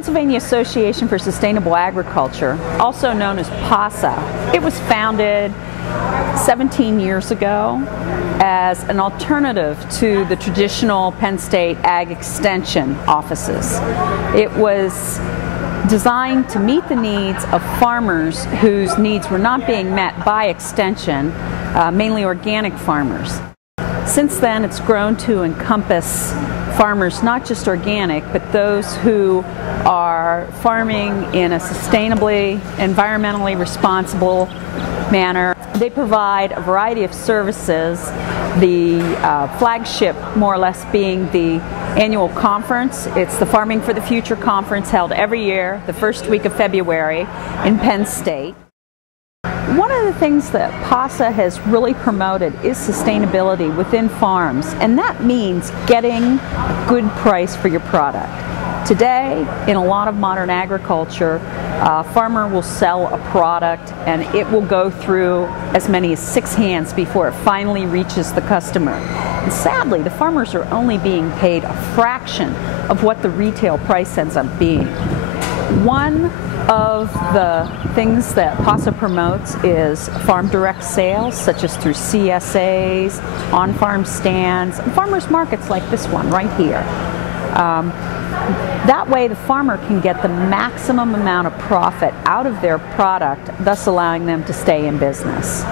Pennsylvania Association for Sustainable Agriculture, also known as PASA, it was founded 17 years ago as an alternative to the traditional Penn State Ag Extension offices. It was designed to meet the needs of farmers whose needs were not being met by Extension, mainly organic farmers. Since then, it's grown to encompass farmers, not just organic, but those who are farming in a sustainably, environmentally responsible manner. They provide a variety of services, the flagship more or less being the annual conference. It's the Farming for the Future conference held every year, the first week of February in Penn State. One of the things that PASA has really promoted is sustainability within farms, and that means getting a good price for your product. Today, in a lot of modern agriculture, a farmer will sell a product and it will go through as many as 6 hands before it finally reaches the customer. And sadly, the farmers are only being paid a fraction of what the retail price ends up being. One of the things that PASA promotes is farm direct sales, such as through CSAs, on-farm stands, and farmers markets like this one right here. That way the farmer can get the maximum amount of profit out of their product, thus allowing them to stay in business.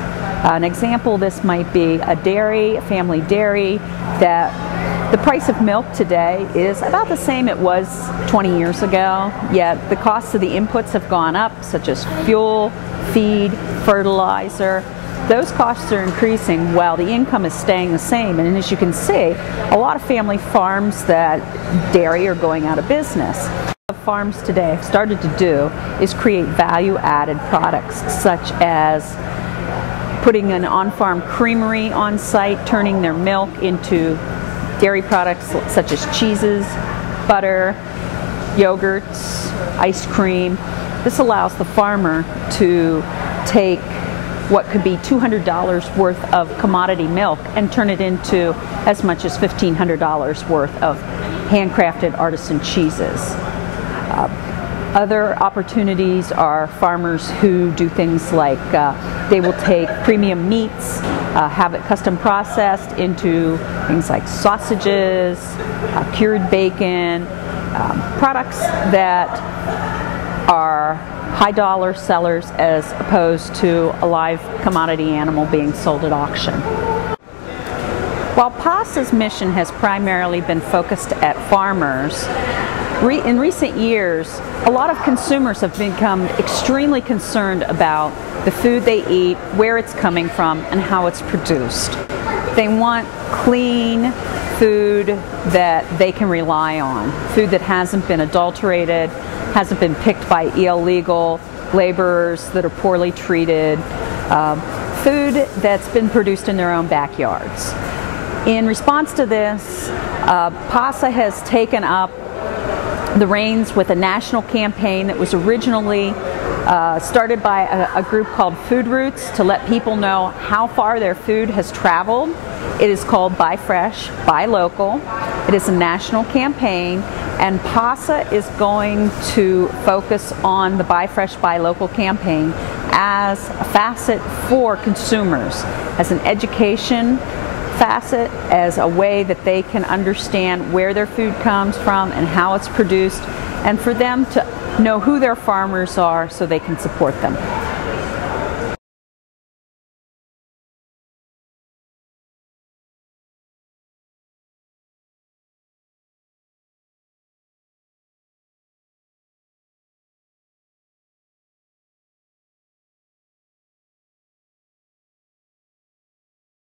An example of this might be a dairy, a family dairy, that the price of milk today is about the same it was 20 years ago, yet the costs of the inputs have gone up, such as fuel, feed, fertilizer. Those costs are increasing while the income is staying the same, and as you can see, a lot of family farms that dairy are going out of business. What farms today have started to do is create value-added products, such as putting an on-farm creamery on site, turning their milk into dairy products such as cheeses, butter, yogurts, ice cream. This allows the farmer to take what could be $200 worth of commodity milk and turn it into as much as $1,500 worth of handcrafted artisan cheeses. Other opportunities are farmers who do things like they will take premium meats, have it custom processed into things like sausages, cured bacon, products that are high dollar sellers as opposed to a live commodity animal being sold at auction. While PASA's mission has primarily been focused at farmers, in recent years, a lot of consumers have become extremely concerned about the food they eat, where it's coming from, and how it's produced. They want clean food that they can rely on, food that hasn't been adulterated, hasn't been picked by illegal laborers that are poorly treated, food that's been produced in their own backyards. In response to this, PASA has taken up the reins with a national campaign that was originally started by a group called Food Routes to let people know how far their food has traveled. It is called Buy Fresh, Buy Local. It is a national campaign, and PASA is going to focus on the Buy Fresh, Buy Local campaign as a facet for consumers, as an education facet, as a way that they can understand where their food comes from and how it's produced, and for them to know who their farmers are so they can support them.